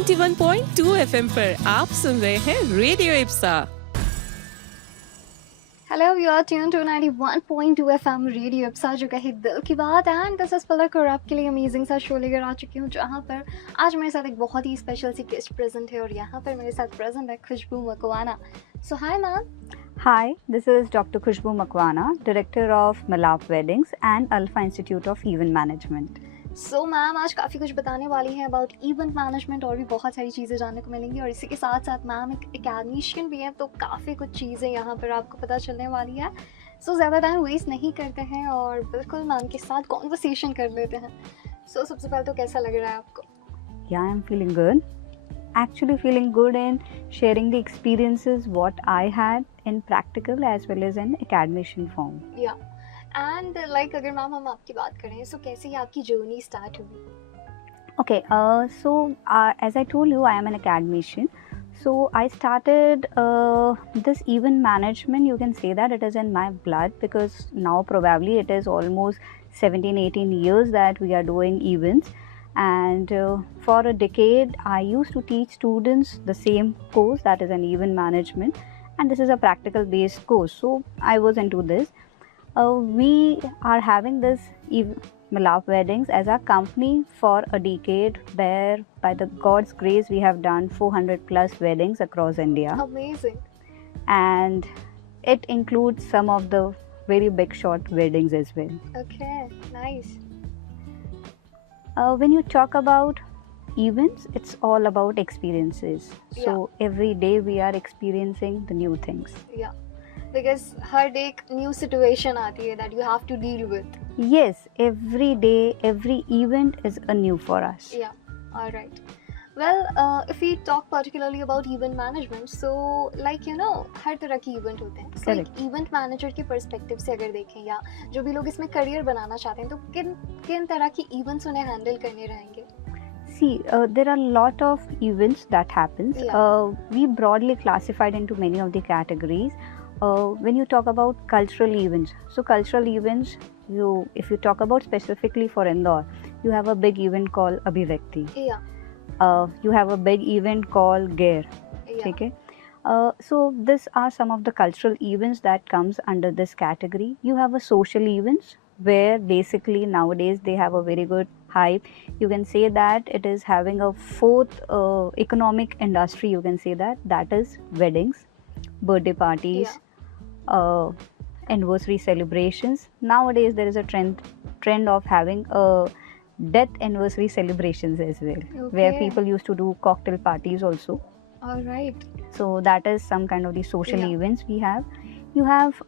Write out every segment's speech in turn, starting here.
91.2 FM पर आप सुन रहे हैं radio Ipsa. Hello, you are tuned to 91.2 FM radio Ipsa जो कहे दिल की बात एंड दिस इज पलक और आपके लिए अमेजिंग सा शो लेकर आ चुकी हूँ जहाँ पर आज मेरे साथ एक बहुत ही स्पेशल सी गेस्ट प्रेजेंट है और यहाँ पर मेरे साथ प्रेजेंट है Khushbu Makwana. So hi ma'am. Hi, this is Dr. Khushbu Makwana, Director of Milap Weddings and Alpha Institute of Event Management. So ma'am आज काफ़ी कुछ बताने वाली हैं अबाउट इवेंट मैनेजमेंट और भी बहुत सारी चीज़ें जानने को मिलेंगी और इसी के साथ साथ मैम एक एकेडमिशियन भी है तो काफ़ी कुछ चीज़ें यहाँ पर आपको पता चलने वाली है। सो ज़्यादा टाइम वेस्ट नहीं करते हैं और बिल्कुल मैम के साथ कॉन्वर्सेशन कर लेते हैं। सो सबसे पहले तो कैसा लग रहा है आपको? Yeah, I'm feeling good. Actually feeling good in sharing the experiences what I had in practical as well as in academician form. या एंड लाइक अगर मैम हम आपकी बात करें सो कैसे ही आपकी जर्नी स्टार्ट हुई? Okay, as I told you, I am an academician. So I started this event management. You can say that it is in my blood because now probably it is almost 17-18 years that we are doing events. And for a decade, I used to teach students the same course, that is an event management. And this is a practical based course. So I was into this. We are having this Milap Weddings as our company for a decade where by the God's grace we have done 400 plus weddings across India. Amazing. And it includes some of the very big shot weddings as well. Okay nice. When you talk about events, it's all about experiences. So every day we are experiencing the new things. या because हर day एक new situation आती है that you have to deal with. Yes, every day, every event is a new for us. Yeah, all right. Well, if we talk particularly about event management, so like you know, हर तरह की event होते हैं. So एक event manager के perspective से अगर देखें या जो भी लोग इसमें career बनाना चाहते हैं, तो किन तरह की events उन्हें handle करने रहेंगे? See, there are a lot of events that happens. Yeah. We broadly classified into many of the categories. When you talk about cultural events, so cultural events, if you talk about specifically for Indore, you have a big event called Abhivakti. Yeah. You have a big event called Gair. Yeah. Okay. So these are some of the cultural events that comes under this category. You have a social events where basically nowadays they have a very good hype. You can say that it is having a fourth economic industry. You can say that is weddings, birthday parties, anniversary celebrations. Nowadays there is a trend of having a death anniversary celebrations as well, where people used to do cocktail parties also. All right. So that is some kind of the social events we have. You have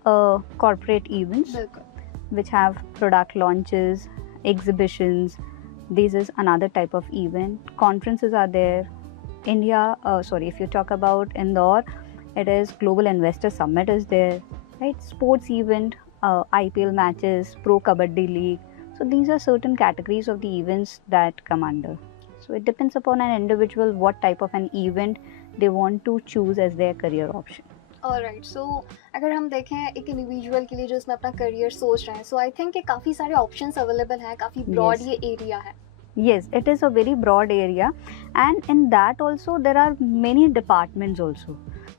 corporate events which have product launches, exhibitions. This is another type of event. Conferences are there. If you talk about Indore, it is Global Investor Summit is there, right? Sports event, IPL matches, Pro Kabaddi League. So these are certain categories of the events that come under. So it depends upon an individual what type of an event they want to choose as their career option. Alright, so अगर हम देखें एक individual के लिए जो इसमें अपना career सोच रहे हैं, so I think कि काफ़ी सारे ऑप्शंस अवेलेबल हैं, काफ़ी ब्रॉड ये एरिया है. Yes, it is a very broad area, and in that also there are many departments also.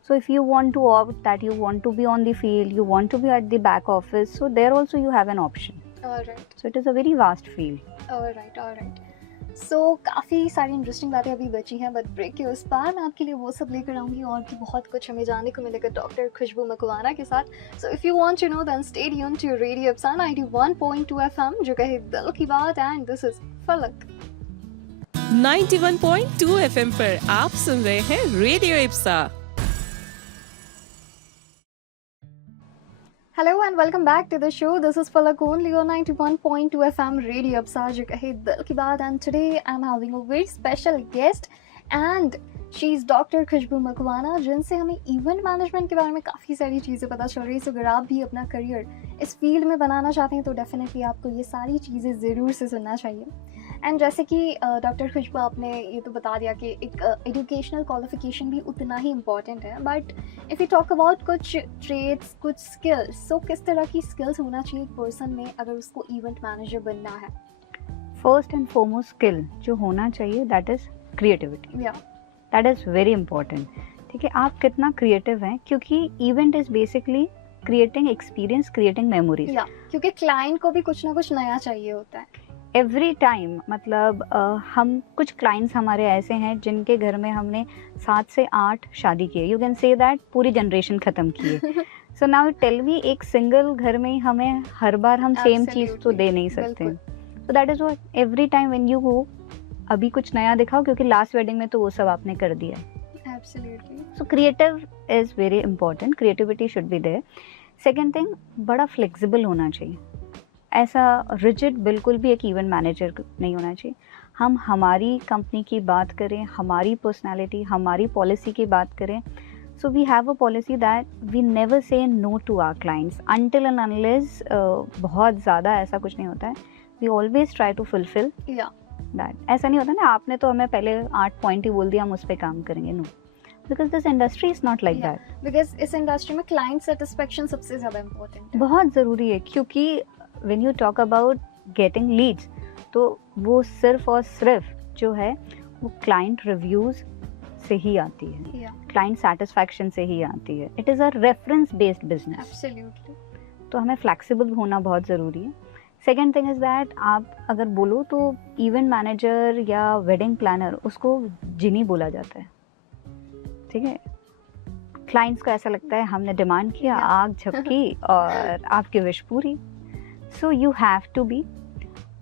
So if you want to opt that you want to be on the field, you want to be at the back office, so there also you have an option. Alright. So it is a very vast field. Alright. So काफ़ी सारी interesting बातें अभी बची हैं but break के उस पार मैं आपके लिए वो सब लेकर आऊँगी और भी बहुत कुछ हमें जानने को मिलेगा डॉक्टर खुशबू मकवाना के साथ. So if you want to know then stay tuned to radio Ipsa 91.2 FM जो कहे दिल की बात एंड दिस इज फलक. 91.2 एफएम पर आप सुन रहे हैं radio Ipsa. Hello and welcome back to the show. This is Falak only on 91.2 FM Radio Apsa जो कहे दिल की बात and today I'm having a very special guest and she is Dr. खुशबू मकवाना जिनसे हमें इवेंट मैनेजमेंट के बारे में काफ़ी सारी चीज़ें पता चल रही है. सो अगर आप भी अपना करियर इस फील्ड में बनाना चाहते हैं तो डेफिनेटली आपको ये सारी चीज़ें ज़रूर से सुनना चाहिए. एंड जैसे कि डॉक्टर खुशबू आपने ये तो बता दिया कि एक एजुकेशनल क्वालिफिकेशन भी उतना ही इम्पॉर्टेंट है but if you talk about कुछ ट्रेड्स कुछ स्किल्स, सो किस तरह की स्किल्स होना चाहिए एक पर्सन में अगर उसको इवेंट मैनेजर बनना है? फर्स्ट एंड फॉरमोस्ट स्किल जो होना चाहिए that is creativity, Yeah. That is very important. ठीक है, आप कितना क्रिएटिव हैं, क्योंकि event is basically creating experience, creating memories. Yeah. क्योंकि क्लाइंट को भी कुछ ना कुछ नया चाहिए होता है. एवरी टाइम, मतलब हम कुछ क्लाइंट्स हमारे ऐसे हैं जिनके घर में हमने 7 से 8 शादी किए, यू कैन से दैट पूरी जनरेशन ख़त्म किए. सो नाउ टेल मी, एक सिंगल घर में हमें हर बार हम सेम चीज़ तो Absolutely. दे नहीं सकते. बिल्कुल. सो that is what every time when you go, अभी कुछ नया दिखाओ, क्योंकि लास्ट वेडिंग में तो वो सब आपने कर दिया है. Absolutely. So creative is very important, creativity should be there. Second thing, बड़ा फ्लेक्सिबल होना चाहिए. ऐसा रिजिड बिल्कुल भी एक इवेंट मैनेजर नहीं होना चाहिए. हम हमारी कंपनी की बात करें, हमारी पर्सनालिटी, हमारी पॉलिसी की बात करें. So we have a policy that we never say no to our clients until and unless बहुत ज़्यादा ऐसा कुछ नहीं होता है. We always try to fulfil Yeah. That. ऐसा नहीं होता ना, आपने तो हमें पहले 8 पॉइंट ही बोल दिया, हम उस पर काम करेंगे. No, because this industry is not like Yeah. That. Because इस इंडस्ट्री में क्लाइंट सेटिस्फेक्शन सबसे ज़्यादा इम्पोर्टेंट है. बहुत ज़रूरी है, क्योंकि when you talk about getting leads, तो वो सिर्फ और सिर्फ जो है वो क्लाइंट रिव्यूज़ से ही आती है, Yeah. क्लाइंट सेटिस्फैक्शन से ही आती है. It is a reference based business. Absolutely. तो हमें फ्लैक्सिबल होना बहुत ज़रूरी है. सेकेंड थिंग इज़ दैट, आप अगर बोलो तो इवेंट मैनेजर या वेडिंग प्लानर, उसको जिनी बोला जाता है. ठीक है, क्लाइंट्स को ऐसा लगता है हमने डिमांड किया, Yeah. आग झपकी और आपकी विश पूरी. So you have to be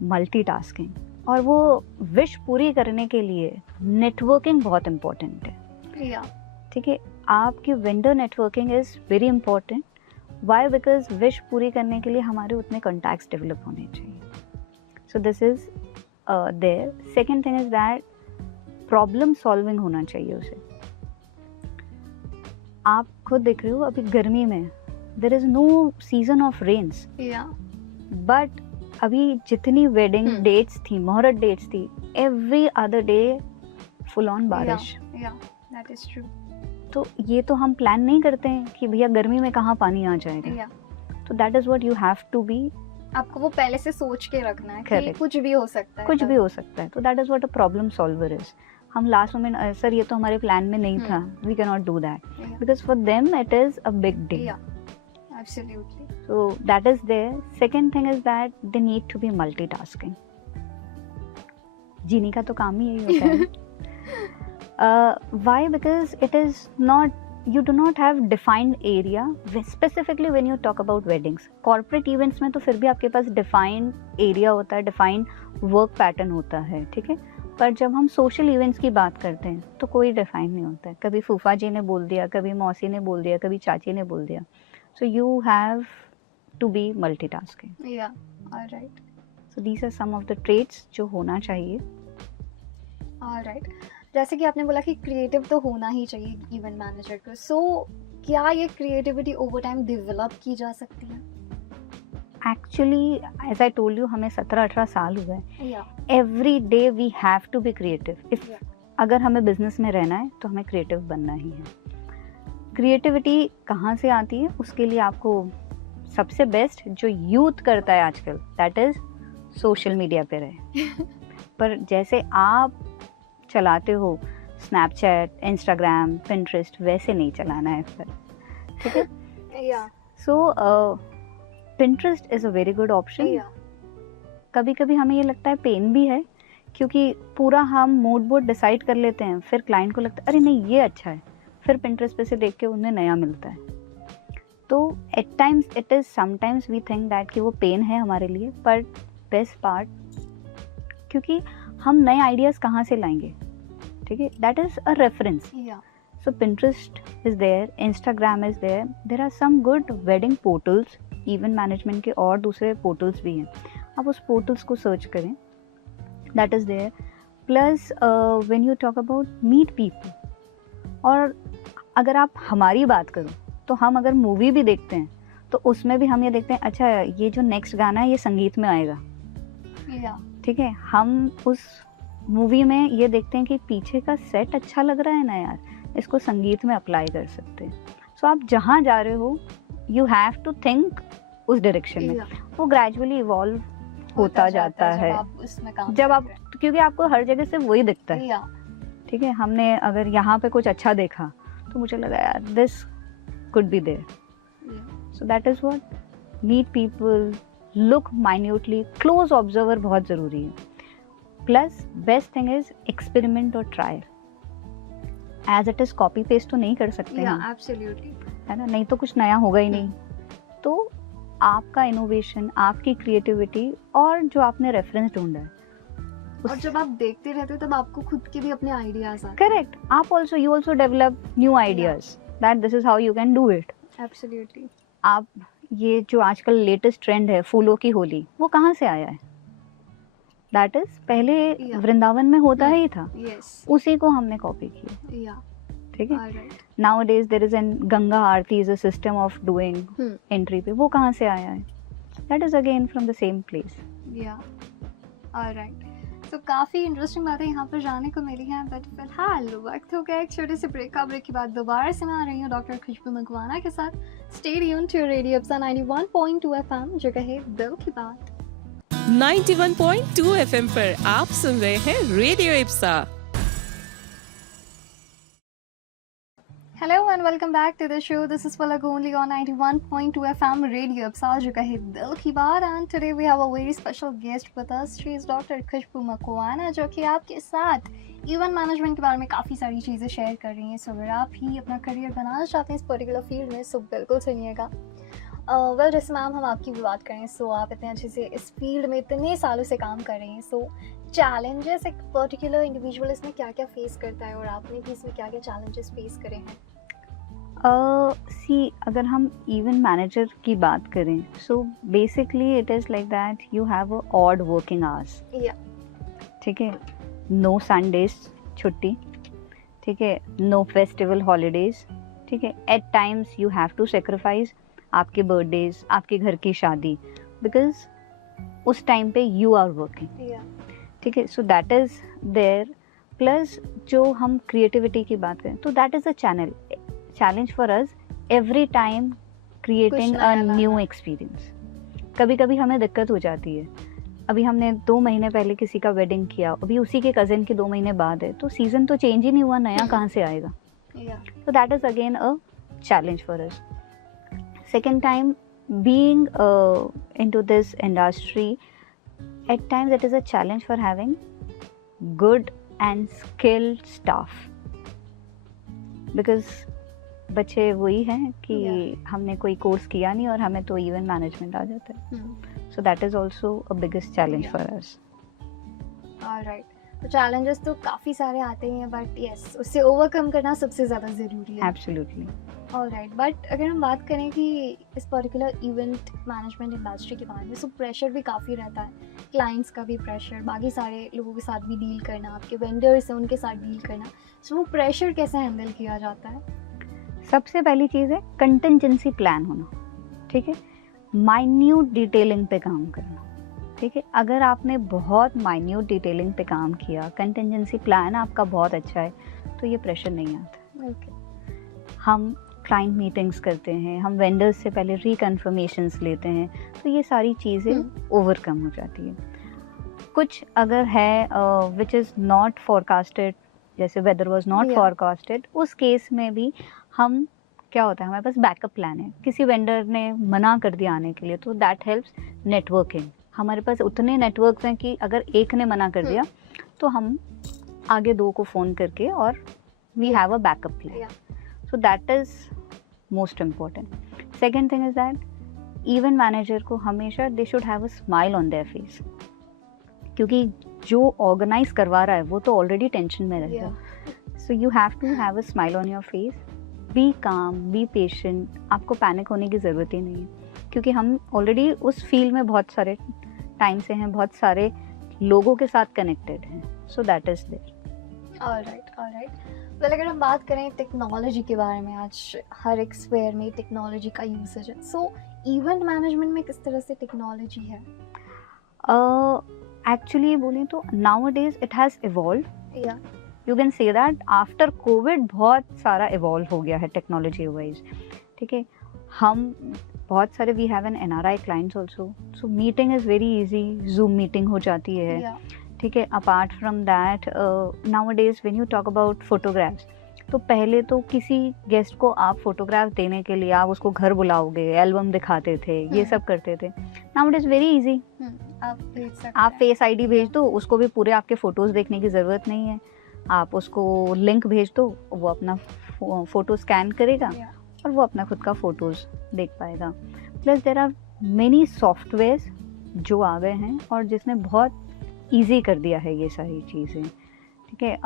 multitasking, और वो विश पूरी करने के लिए नेटवर्किंग बहुत इम्पोर्टेंट है. Yeah. ठीक है, आपकी vendor networking is very important. Why? Because wish पूरी करने के लिए हमारे उतने कॉन्टैक्ट्स डेवलप होने चाहिए. So this is there. Second thing is that problem solving होना चाहिए उसे. आप खुद देख रहे हो, अभी गर्मी में there is no season of rains, Yeah. But अभी जितनी वेडिंग डेट्स थी, मुहूर्त डेट्स थी, every other day full on बारिश. Yeah. That is true. तो ये तो हम प्लान नहीं करते हैं कि भैया गर्मी में कहाँ पानी आ जाएगा. Yeah. तो that is what you have to be. आपको वो पहले से सोच के रखना है कि Correct. कुछ भी हो सकता है. कुछ भी हो सकता है. तो that is what a problem solver is. हम लास्ट मोमेंट, सर ये तो हमारे प्लान में नहीं था, we can not do that, Yeah. Because for them it is a big day. Yeah. Absolutely. So that is there. Second thing is that they need to be multitasking. जीनी का तो काम ही यही होता है. Why? Because it is not, you do not have defined area. Specifically when you talk about weddings, corporate events में तो फिर भी आपके पास defined area होता है, defined work pattern होता है. ठीक है, पर जब हम सोशल इवेंट्स की बात करते हैं तो कोई डिफाइन नहीं होता है. कभी फूफा जी ने बोल दिया, कभी मौसी ने बोल दिया, कभी चाची ने बोल दिया. So you have to be multitasking. Yeah. All right. So these are some of the traits जो होना चाहिए. All right. जैसे कि आपने बोला कि क्रिएटिव तो होना ही चाहिए इवेंट मैनेजर को. सो क्या ये क्रिएटिविटी ओवर टाइम डेवलप की जा सकती है? Actually, as I told you, हमें 17-18 साल हुए हैं. Yeah. Every day we have to be creative. If Yeah. अगर हमें बिजनेस में रहना है तो हमें क्रिएटिव बनना ही है. क्रिएटिविटी कहाँ से आती है? उसके लिए आपको सबसे बेस्ट जो यूथ करता है आजकल, दैट इज़ सोशल मीडिया पे रहे. पर जैसे आप चलाते हो स्नैपचैट, इंस्टाग्राम, पिंटरेस्ट, वैसे नहीं चलाना है फिर. ठीक है. Yeah. So Pinterest is a very good option. Yeah. कभी कभी हमें ये लगता है पेन भी है, क्योंकि पूरा हम मूड बोर्ड डिसाइड कर लेते हैं, फिर क्लाइंट को लगता है अरे नहीं ये अच्छा है, फिर पिंटरेस्ट पे से देख के उन्हें नया मिलता है. तो at times it is, sometimes we think that कि वो पेन है हमारे लिए, पर बेस्ट पार्ट, क्योंकि हम नए आइडियाज़ कहाँ से लाएंगे. ठीक है, that is a reference. Yeah. So Pinterest is there, Instagram is there. There are some good wedding portals, event management के और दूसरे portals भी हैं. आप उस portals को search करें. That is there. Plus when you talk about meet people, और अगर आप हमारी बात करो तो हम अगर मूवी भी देखते हैं तो उसमें भी हम ये देखते हैं अच्छा ये जो नेक्स्ट गाना है ये संगीत में आएगा. Yeah. ठीक है, हम उस मूवी में ये देखते हैं कि पीछे का सेट अच्छा लग रहा है ना यार, इसको संगीत में अप्लाई कर सकते हैं. सो आप जहाँ जा रहे हो यू हैव टू थिंक उस डायरेक्शन में. Yeah. वो ग्रेजुअली इवॉल्व होता जाता है जब आप उसमें काम जब आप, कर रहे क्योंकि आपको हर जगह से वही दिखता हैं. है. Yeah. ठीक है, हमने अगर यहाँ पे कुछ अच्छा देखा तो मुझे लगा यार this could be there, so that is what meet people, look minutely, close observer बहुत ज़रूरी है। Plus best thing is experiment और trial. As it is copy paste तो नहीं कर सकते हम, एब्सोल्युटली, है ना, नहीं तो कुछ नया होगा ही नहीं। तो आपका इनोवेशन, आपकी क्रिएटिविटी और जो आपने रेफरेंस ढूंढा है, और जब आप देखते रहते हो तब आपको खुद के भी अपने आइडियाज आते हैं। करेक्ट, आप also you also develop new ideas that this is how you can do it. Absolutely. आप ये जो आजकल लेटेस्ट ट्रेंड है फूलों की होली, वो कहाँ से आया है? दैट इज पहले वृंदावन में होता ही था, उसी को हमने कॉपी किया। ठीक है, नाउ-a-days there is an Ganga Aarti is a system of doing entry पे, वो कहाँ से आया है? That is again from the same place. Alright, तो काफ़ी इंटरेस्टिंग बातें यहाँ पर जानने को मिली हैं, बट फिलहाल वक्त हो गया एक छोटे से ब्रेक का। ब्रेक के बाद दोबारा से मैं आ रही हूँ डॉक्टर खुशबू मकवाना के साथ। Stay tuned to radio Ipsa 91.2 FM, जो कहे दिल की बात। 91.2 FM पर आप सुन रहे हैं radio Ipsa. Hello and welcome back to the show. This is Palak only on 91.2 FM Radio Ipsa, जो कहे दिल की बात। And today we have a very special guest with us. She is Dr. खुशबू मकवाना, जो कि आपके साथ इवेंट मैनेजमेंट के बारे में काफ़ी सारी चीज़ें शेयर कर रही हैं। सो अगर आप ही अपना करियर बनाना चाहते हैं इस पर्टिकुलर फील्ड में, सो बिल्कुल सुनिएगा। वेल जैसे मैम हम आपकी भी बात करें, सो आप इतने अच्छे से इस फील्ड में इतने सालों से काम कर रहे हैं, सो चैलेंजेस एक पर्टिकुलर इंडिविजुअल इसमें क्या क्या फेस करता है और आपने भी इसमें क्या क्या चैलेंजेस फेस करे हैं? सी अगर हम इवेंट मैनेजर की बात करें, so basically it is like that you have a odd working hours. ठीक है, नो संडेज छुट्टी, ठीक है, नो फेस्टिवल हॉलीडेज, ठीक है, at times you have to sacrifice आपके बर्थडेज, आपके घर की शादी, बिकॉज उस टाइम पे यू आर वर्किंग। ठीक है, so that is there. Plus जो हम क्रिएटिविटी की बात करें तो that is a challenge for us every time creating a new experience. कभी कभी हमें दिक्कत हो जाती है, अभी हमने 2 महीने पहले किसी का वेडिंग किया, अभी उसी के कज़न की 2 महीने बाद है, तो सीज़न तो चेंज ही नहीं हुआ, नया कहाँ से आएगा? तो that is again a challenge for us. Second time, being into this industry, at times it is a challenge for having good and skilled staff, because बच्चे वही हैं कि हमने कोई कोर्स किया नहीं और हमें तो इवेंट मैनेजमेंट आ जाता है, so that is also a biggest challenge for us. Alright, तो चैलेंजेस तो काफ़ी सारे आते हैं, बट यस उससे ओवरकम करना सबसे ज़्यादा ज़रूरी है। Absolutely. ऑलराइट, बट अगर हम बात करें कि इस पर्टिकुलर इवेंट मैनेजमेंट इंडस्ट्री के बारे में, सो प्रेशर भी काफ़ी रहता है, क्लाइंट्स का भी प्रेशर, बाकी सारे लोगों के साथ भी डील करना, आपके वेंडर्स हैं उनके साथ डील करना, सो वो प्रेशर कैसे हैंडल किया जाता है? सबसे पहली चीज़ है कंटिजेंसी प्लान होना। ठीक है, माइन्यूट डिटेलिंग पे काम करना। ठीक है, अगर आपने बहुत माइन्यूट डिटेलिंग पे काम किया, कंटिजेंसी प्लान आपका बहुत अच्छा है, तो ये प्रेशर नहीं आता। ओके, हम क्लाइंट मीटिंग्स करते हैं, हम वेंडर्स से पहले रिकन्फर्मेशंस लेते हैं, तो ये सारी चीज़ें ओवरकम हो जाती है। कुछ अगर है विच इज़ नॉट फॉरकास्टेड, जैसे वेदर वाज नॉट फॉरकास्टेड, उस केस में भी हम क्या होता है, हमारे पास बैकअप प्लान है। किसी वेंडर ने मना कर दिया आने के लिए, तो दैट हेल्प्स नेटवर्किंग। हमारे पास उतने नेटवर्क्स हैं कि अगर एक ने मना कर दिया तो हम आगे 2 को फ़ोन करके और we have a backup plan. So that is most important. Second thing is that event manager को हमेशा they should have a smile on their face, क्योंकि जो organize करवा रहा है वो तो already tension में रहता है। So you have to have a smile on your face, be calm, be patient. आपको पैनिक होने की ज़रूरत ही नहीं है, क्योंकि हम already उस फील्ड में बहुत सारे टाइम से हैं, बहुत सारे लोगों के साथ कनेक्टेड हैं। So that is there. Alright. Well अगर हम बात करें टेक्नोलॉजी के बारे में, आज हर एक स्फेयर में टेक्नोलॉजी का यूसेज है, सो इवेंट मैनेजमेंट में किस तरह से टेक्नोलॉजी है? एक्चुअली बोलें तो nowadays it has evolve. You can say that after Covid बहुत सारा इवॉल्व हो गया है टेक्नोलॉजी वाइज। ठीक है, हम बहुत सारे we have an NRI clients also, so meeting is very easy, Zoom meeting हो जाती है। ठीक है. Apart from that nowadays when you talk about photographs, तो पहले तो किसी गेस्ट को आप फोटोग्राफ देने के लिए आप उसको घर बुलाओगे, एल्बम दिखाते थे, ये सब करते थे. Now it is very easy. आप फेस आईडी भेज दो, उसको भी पूरे आपके फ़ोटोज़ देखने की ज़रूरत नहीं है. आप उसको लिंक भेज दो, वो अपना फ़ोटो स्कैन करेगा और वो अपना खुद का फ़ोटोज़ देख पाएगा. Plus there are many softwares जो आ गए हैं और जिसने बहुत ईजी कर दिया है ये सारी चीज़ें. ठीक है.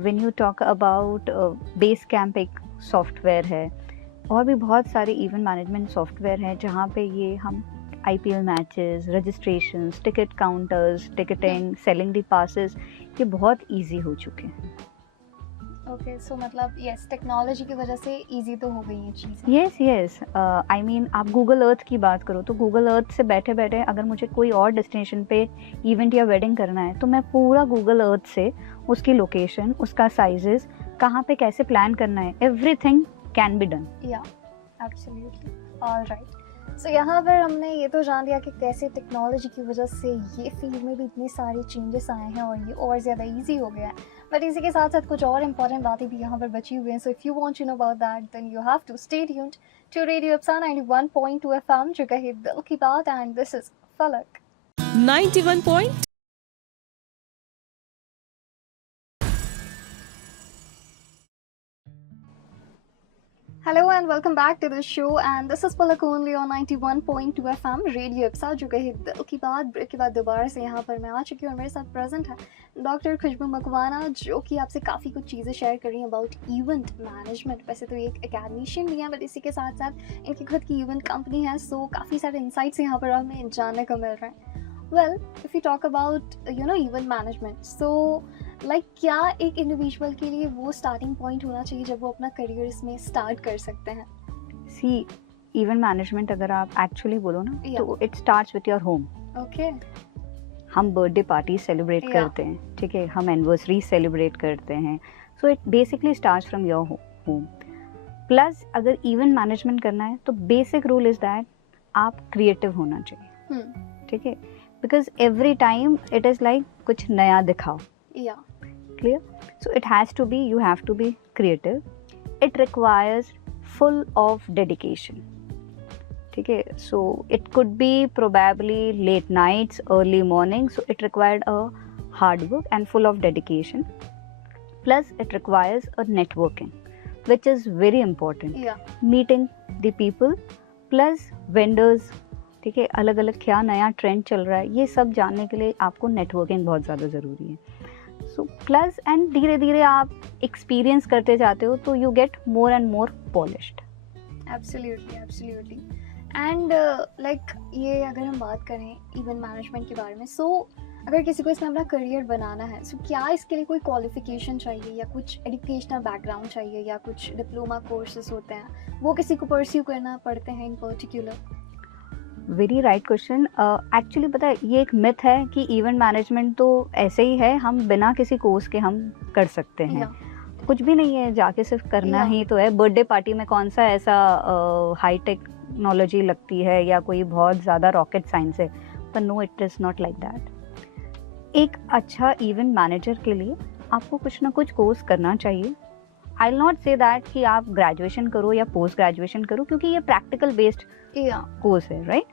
When you talk about base camp एक सॉफ्टवेयर है, और भी बहुत सारे इवेंट मैनेजमेंट सॉफ्टवेयर हैं जहाँ पे ये हम IPL matches, registrations, ticket counters, ticketing, selling the passes, ये बहुत इजी हो चुके हैं. ओके, सो मतलब यस, टेक्नोलॉजी की वजह से इजी तो हो गई ये चीज़ें. यस. आई मीन आप गूगल अर्थ की बात करो तो गूगल अर्थ से बैठे बैठे अगर मुझे कोई और डेस्टिनेशन पे इवेंट या वेडिंग करना है तो मैं पूरा गूगल अर्थ से उसकी लोकेशन, उसका साइजेस, कहाँ पे कैसे प्लान करना है, एवरीथिंग कैन बी डन. या एब्सोल्युटली. ऑलराइट, सो यहाँ पर हमने ये तो जान लिया कि कैसे टेक्नोलॉजी की वजह से ये फील्ड में भी इतने सारे चेंजेस आए हैं और ये और ज़्यादा इजी हो गया है. बट इसी के साथ साथ कुछ और इंपॉर्टेंट बातें भी यहाँ पर बची हुई हैं. So if you want to know about that then you have to stay tuned to radio Ipsa 91.2 FM, जो कहे दिल की बात. एंड दिस इज फलक 91. Hello and welcome back to the show, and this is Palak only on 91.2 FM radio अप्सा, जो कहे दिल की बात. ब्रेक के बाद दोबारा से यहाँ पर मैं आ चुकी हूँ और मेरे साथ प्रेजेंट है डॉक्टर खुशबू मकवाना, जो कि आपसे काफ़ी कुछ चीज़ें शेयर कर रही हैं अबाउट इवेंट मैनेजमेंट. वैसे तो ये एक एकेडमिशियन भी हैं, बट इसी के साथ साथ इनकी खुद की इवेंट कंपनी है. सो काफ़ी सारे इंसाइट्स यहाँ पर हमें जानने को मिल रहे हैं. Well, if you talk about event management, so like क्या एक इंडिविजुअल के लिए वो स्टार्टिंग पॉइंट होना चाहिए जब वो अपना करियर इसमें स्टार्ट कर सकते हैं? सी, इवेंट मैनेजमेंट अगर आप एक्चुअली बोलो ना तो it starts with your home. Okay. हम बर्थडे पार्टी सेलिब्रेट करते हैं, ठीक है, हम एनिवर्सरी सेलिब्रेट करते हैं. So it basically starts from your home. Plus अगर इवेंट मैनेजमेंट करना है तो बेसिक रूल इज़ दैट आप क्रिएटिव होना चाहिए. ठीक है, because every time it is like कुछ नया दिखाओ. Yeah. Clear? So it has to be, you have to be creative. It requires full of dedication. ठीक है, so it could be probably late nights, early mornings. So it required a hard work and full of dedication. Plus it requires a networking, which is very important. Yeah. Meeting the people, plus vendors. ठीक है, अलग अलग क्या नया trend चल रहा है, ये सब जानने के लिए आपको नेटवर्किंग बहुत ज़्यादा ज़रूरी है. सो प्लस एंड धीरे धीरे आप एक्सपीरियंस करते जाते हो तो you get more and more polished. Absolutely. And like ये अगर हम बात करें इवेंट मैनेजमेंट के बारे में, सो अगर किसी को इसमें अपना करियर बनाना है, सो क्या इसके लिए कोई क्वालिफिकेशन चाहिए या कुछ एजुकेशनल बैकग्राउंड चाहिए या कुछ डिप्लोमा कोर्सेज होते हैं वो किसी को परस्यू करना पड़ते हैं इन particular? Very right question. Actually पता है ये एक मिथ है कि इवेंट मैनेजमेंट तो ऐसे ही है, हम बिना किसी कोर्स के हम कर सकते हैं. कुछ भी नहीं है, जाके सिर्फ करना ही तो है. बर्थडे पार्टी में कौन सा ऐसा हाई टेक्नोलॉजी लगती है या कोई बहुत ज़्यादा रॉकेट साइंस है, पर no, it is not like that. एक अच्छा इवेंट मैनेजर के लिए आपको कुछ ना कुछ कोर्स करना चाहिए. I will not say that कि आप ग्रेजुएशन करो या पोस्ट ग्रेजुएशन करो, क्योंकि ये प्रैक्टिकल बेस्ड कोर्स है, right.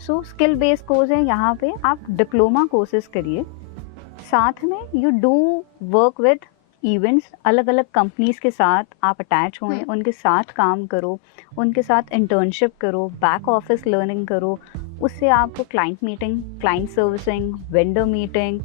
So skill based course है. यहाँ पे आप डिप्लोमा कोर्सेज करिए, साथ में you do work with events. अलग अलग कंपनीज के साथ आप अटैच हुए, उनके साथ काम करो, उनके साथ इंटर्नशिप करो, बैक ऑफिस लर्निंग करो. उससे आपको client meeting, client servicing, vendor meeting,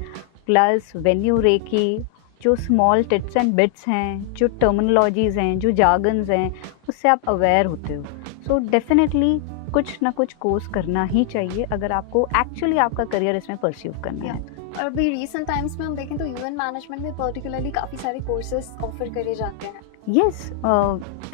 plus venue recce, जो स्मॉल टिप्स एंड बिट्स हैं, जो टर्मिनोलॉजीज हैं, जो जार्गन्स हैं, उससे आप अवेयर होते हो. सो डेफिनेटली कुछ ना कुछ कोर्स करना ही चाहिए अगर आपको एक्चुअली आपका करियर इसमें परस्यू करना है. और अभी रिसेंट टाइम्स में हम देखें तो इवेंट मैनेजमेंट में पर्टिकुलरली काफ़ी सारे कोर्सेज ऑफर करे जाते हैं. यस,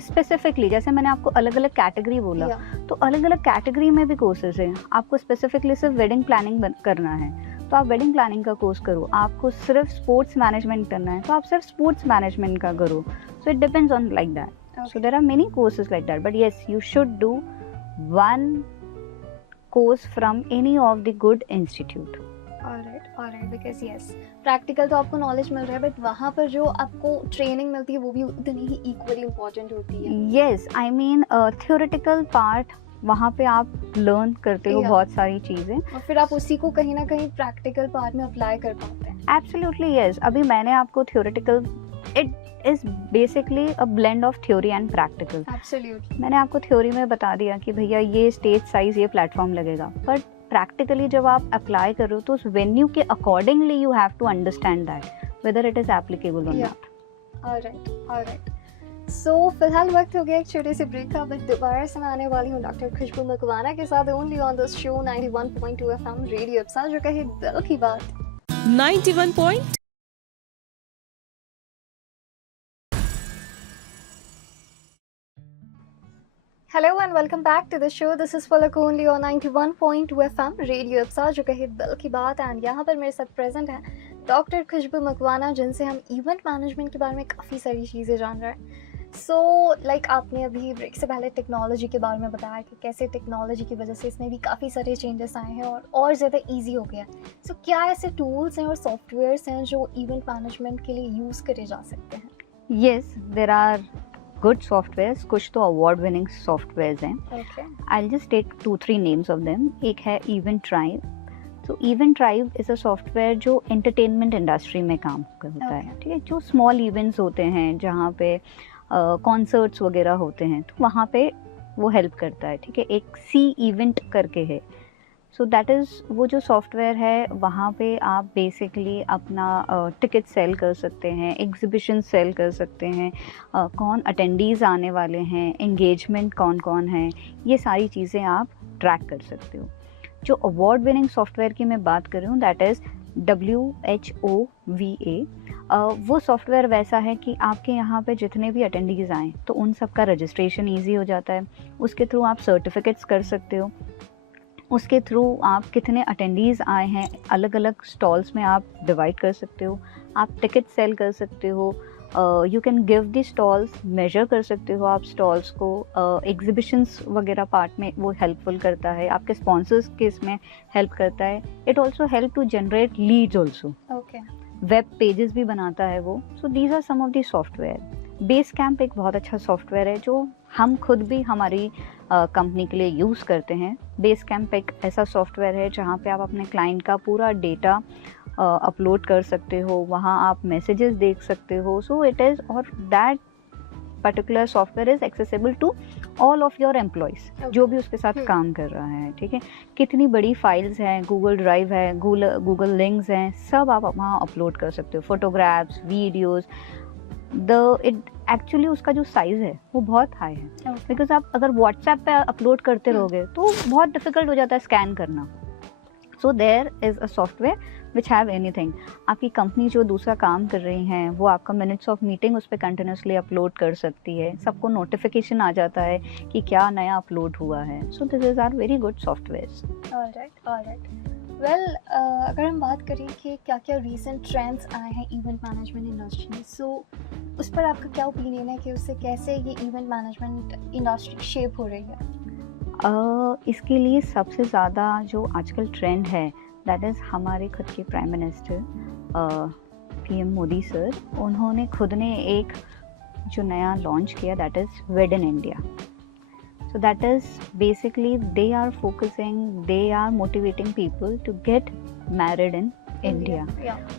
स्पेसिफिकली जैसे मैंने आपको अलग अलग कैटेगरी बोला, तो अलग अलग कैटेगरी में भी कोर्सेज हैं. आपको स्पेसिफिकली सिर्फ वेडिंग प्लानिंग करना है तो आप वेडिंग प्लानिंग का कोर्स करो. आपको सिर्फ स्पोर्ट्स मैनेजमेंट करना है तो आप सिर्फ स्पोर्ट्स मैनेजमेंट का करो. So it depends on like that. So there are many courses like that, but yes, you should do one course from any of the good institute. Alright because yes practical तो आपको knowledge मिल रहा है but वहाँ पर जो आपको training मिलती है वो भी उतनी ही इक्वली इम्पोर्टेंट होती है. Yes, I mean theoretical part वहाँ पे आप लर्न करते हो Yeah. बहुत सारी चीज़ें. और फिर आप उसी को कहीं ना कहीं प्रैक्टिकल पार्ट में अप्लाई कर पाते हैं. Absolutely yes. अभी मैंने आपको theoretical, it is basically a blend of theory and practical. Absolutely. मैंने आपको थ्योरी में बता दिया कि भैया ये स्टेज साइज, ये प्लेटफॉर्म लगेगा, बट प्रैक्टिकली जब आप अप्लाई कर रहे हो तो उस वेन्यू के accordingly you have to understand that whether it is applicable और नॉट. ऑलराइट सो फिलहाल वक्त हो गया एक छोटे से ब्रेक का, बट दोबारा से मैं आने वाली हूँ डॉक्टर खुशबू मकवाना के साथ only on this show 91.2 FM radio Ipsa, जो कहे दिल की बात. 91 point Hello and welcome back to the show. This is Palak only on 91.2 FM radio Ipsa, जो कहे दिल की बात. एंड यहाँ पर मेरे साथ प्रेजेंट है डॉक्टर खुशबू मकवाना, जिनसे हम इवेंट मैनेजमेंट के बारे में काफ़ी सारी चीज़ें जान रहे हैं. सो लाइक आपने अभी ब्रेक से पहले टेक्नोलॉजी के बारे में बताया कि कैसे टेक्नोलॉजी की वजह से इसमें भी काफ़ी सारे चेंजेस आए हैं और ज़्यादा ईजी हो गया. सो क्या ऐसे टूल्स हैं और सॉफ्टवेयर्स हैं जो इवेंट मैनेजमेंट के लिए यूज़ करे जा सकते हैं? Yes, there are good softwares, कुछ तो अवार्ड विनिंग सॉफ्टवेयर्स हैं. Okay. I just take 2-3 names of them. एक है इवेंट ट्राइब. तो event tribe is a software जो एंटरटेनमेंट इंडस्ट्री में काम करता है. ठीक है, जो स्मॉल इवेंट्स होते हैं जहाँ पे कॉन्सर्ट्स वगैरह होते हैं, तो वहाँ पे वो हेल्प करता है. ठीक है, एक सी इवेंट करके है. सो दैट इज़ वो जो सॉफ्टवेयर है, वहाँ पे आप बेसिकली अपना टिकट सेल कर सकते हैं, एग्जीबिशन सेल कर सकते हैं, कौन अटेंडीज़ आने वाले हैं, एंगेजमेंट कौन कौन है, ये सारी चीज़ें आप ट्रैक कर सकते हो. जो अवार्ड विनिंग सॉफ्टवेयर की मैं बात कर रही हूँ, दैट इज़ WHOVA. वो सॉफ्टवेयर वैसा है कि आपके यहाँ पे जितने भी अटेंडीज़ आएँ तो उन सब का रजिस्ट्रेशन ईजी हो जाता है. उसके थ्रू आप सर्टिफिकेट्स कर सकते हो. उसके थ्रू आप कितने अटेंडीज़ आए हैं अलग अलग स्टॉल्स में आप डिवाइड कर सकते हो. आप टिकट सेल कर सकते हो. You can give the stalls, measure कर सकते हो आप स्टॉल्स को. एग्जीबिशंस वगैरह पार्ट में वो हेल्पफुल करता है. आपके स्पॉन्सर्स के इसमें हेल्प करता है. It also help to generate leads also. Okay. Web pages भी बनाता है वो. So these are some of the software. Basecamp एक बहुत अच्छा सॉफ्टवेयर है जो हम खुद भी हमारी कंपनी के लिए यूज़ करते हैं. बेस कैंप एक ऐसा सॉफ्टवेयर है जहाँ पे आप अपने क्लाइंट का पूरा डेटा अपलोड कर सकते हो. वहाँ आप मैसेजेस देख सकते हो. सो इट इज़, और that particular software is accessible to all of your employees जो भी उसके साथ काम कर रहा है. ठीक है, कितनी बड़ी फाइल्स हैं, गूगल ड्राइव है, गूगल लिंक्स हैं, सब आप वहाँ अपलोड कर सकते हो. Photographs, videos. इट एक्चुअली उसका जो साइज़ है वो बहुत हाई है. बिकॉज आप अगर व्हाट्सएप पे अपलोड करते रहोगे तो बहुत डिफ़िकल्ट हो जाता है स्कैन करना. So there is a software which have anything. आपकी कंपनी जो दूसरा काम कर रही हैं वो आपका मिनट्स ऑफ मीटिंग उस पर कंटिन्यूसली अपलोड कर सकती है. सबको नोटिफिकेशन आ जाता है कि क्या नया अपलोड हुआ है. So this is are very good softwares. Alright. Well, अगर हम बात करें कि क्या क्या रीसेंट ट्रेंड्स आए हैं इवेंट मैनेजमेंट इंडस्ट्री में, सो उस पर आपका क्या ओपिनियन है कि उससे कैसे ये इवेंट मैनेजमेंट इंडस्ट्री शेप हो रही है? इसके लिए सबसे ज़्यादा जो आजकल ट्रेंड है, दैट इज़ हमारे खुद के prime minister PM Modi sir. उन्होंने खुद ने एक जो नया लॉन्च किया, that is wed in India. So that is basically they are focusing, they are motivating people to get married in India.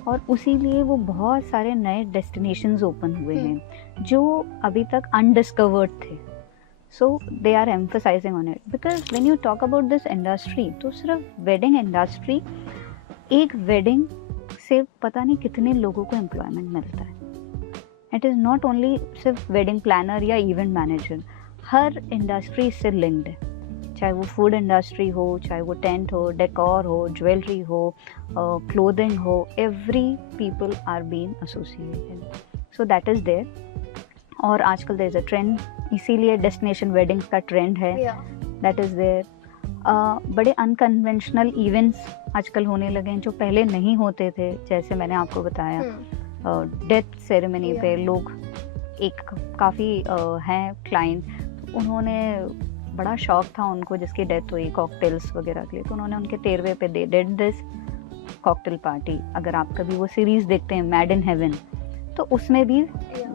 और उसी लिए वो बहुत सारे नए डेस्टिनेशंस ओपन हुए हैं जो अभी तक अनडिस्कवर्ड थे. So they are emphasizing on it because when you talk about this industry, तो सिर्फ वेडिंग इंडस्ट्री, एक वेडिंग से पता नहीं कितने लोगों को एम्प्लॉयमेंट मिलता है. इट इज़ नॉट ओनली सिर्फ वेडिंग प्लानर या इवेंट मैनेजर. हर इंडस्ट्री इससे लिंक्ड है, चाहे वो फूड इंडस्ट्री हो, चाहे वो टेंट हो, डेकोर हो, ज्वेलरी हो, क्लोथिंग हो. Every people are being associated. So that is there. और आजकल देयर इज़ अ ट्रेंड, इसीलिए डेस्टिनेशन वेडिंग्स का ट्रेंड है. That is there. बड़े अनकन्वेंशनल इवेंट्स आजकल होने लगे हैं जो पहले नहीं होते थे. जैसे मैंने आपको बताया, डेथ सेरेमनी पे लोग, एक काफ़ी हैं क्लाइंट, उन्होंने बड़ा शौक था उनको जिसकी डेथ हुई कॉकटेल्स वगैरह के लिए, तो उन्होंने उनके 13वें पे they did this cocktail party, अगर आप कभी वो सीरीज देखते हैं मैड इन हेवन, तो उसमें भी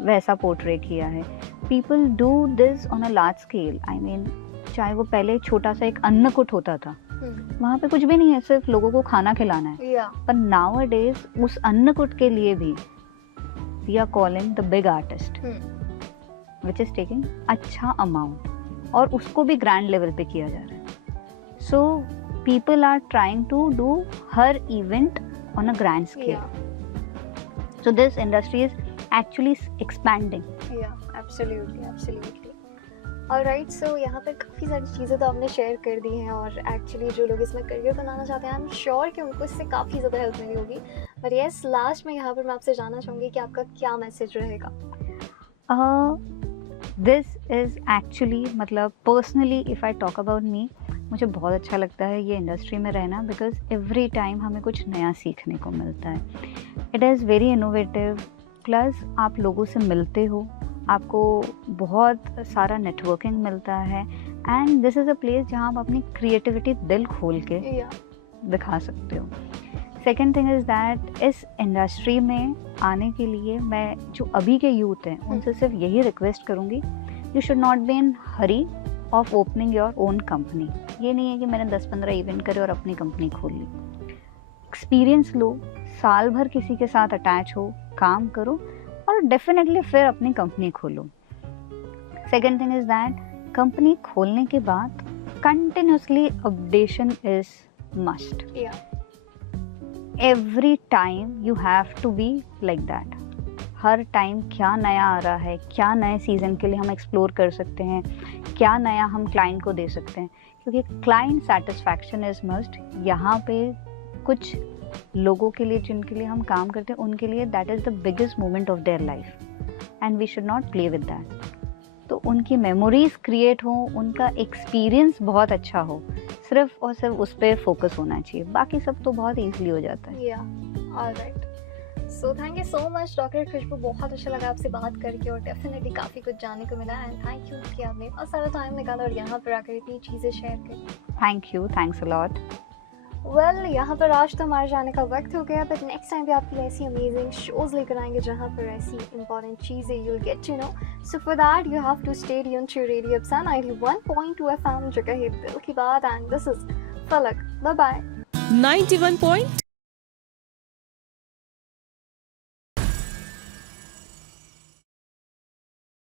वैसा पोर्ट्रे किया है. People do this on a large scale. I mean, चाहे वो पहले छोटा सा एक अन्नकूट होता था, वहाँ पे कुछ भी नहीं है, सिर्फ लोगों को खाना खिलाना है. पर नाउ अ डेज उस अन्नकूट के लिए भी we are calling the big artist which is taking अच्छा अमाउंट, और उसको भी ग्रैंड लेवल पे किया जा रहा है. So people are trying to do हर event on a grand scale. So this industry is actually expanding. Yeah, absolutely, absolutely. Alright, so यहाँ पर काफ़ी सारी चीज़ें तो आपने शेयर कर दी हैं, और एक्चुअली जो लोग इसमें करियर बनाना चाहते हैं, आई एम श्योर कि उनको इससे काफ़ी ज़्यादा हेल्प मिली होगी. पर यस, लास्ट में यहाँ पर मैं आपसे जानना चाहूँगी कि आपका क्या मैसेज रहेगा. This is actually, मतलब personally if I talk about me, मुझे बहुत अच्छा लगता है ये इंडस्ट्री में रहना, बिकॉज एवरी टाइम हमें कुछ नया सीखने को मिलता है. It is very innovative, plus आप लोगों से मिलते हो, आपको बहुत सारा नेटवर्किंग मिलता है, and this is a place जहाँ आप अपनी क्रिएटिविटी दिल खोल के दिखा सकते हो. सेकेंड थिंग इज़ दैट इस इंडस्ट्री में आने के लिए मैं जो अभी के यूथ हैं उनसे सिर्फ यही रिक्वेस्ट करूँगी, you should not be in Hari of opening your own company. ये नहीं है कि मैंने 10-15 इवेंट करे और अपनी कंपनी खोल ली. एक्सपीरियंस लो, साल भर किसी के साथ अटैच हो, काम करो, और डेफिनेटली फिर अपनी कंपनी खोलो. Second thing is that company खोलने के बाद continuously updation is must. Every time you have to be like that. हर टाइम क्या नया आ रहा है, क्या नए सीज़न के लिए हम एक्सप्लोर कर सकते हैं, क्या नया हम क्लाइंट को दे सकते हैं, क्योंकि क्लाइंट सेटिस्फैक्शन इज़ मस्ट. यहाँ पे कुछ लोगों के लिए जिनके लिए हम काम करते हैं, उनके लिए that is the biggest moment of their life, and we should not play with that. तो उनकी मेमोरीज क्रिएट हो, उनका एक्सपीरियंस बहुत अच्छा हो, सिर्फ और सिर्फ उस पर फोकस होना चाहिए. बाकी सब तो बहुत ईजिली हो जाता है. Alright, so thank you so much doctor Khushbu. बहुत अच्छा लगा आपसे बात करके, और डेफिनेटली काफ़ी कुछ जानने को मिला, एंड थैंक यू कि आपने बहुत सारा टाइम निकाला और यहाँ पर आकर इतनी चीज़ें शेयर की. Thank you, thanks a lot. Well, यहाँ पर आज तो हमारे जाने का वक्त हो गया, बट नेक्स्ट टाइम भी आपके लिए ऐसी अमेजिंग शोज लेकर आएंगे जहाँ पर ऐसी इंपॉर्टेंट चीज़ें you will get to know. So for that you have to stay tuned to radio Ipsa 91.2 FM, जो कहे दिल की बात, and this is Falak. Bye bye. 91.2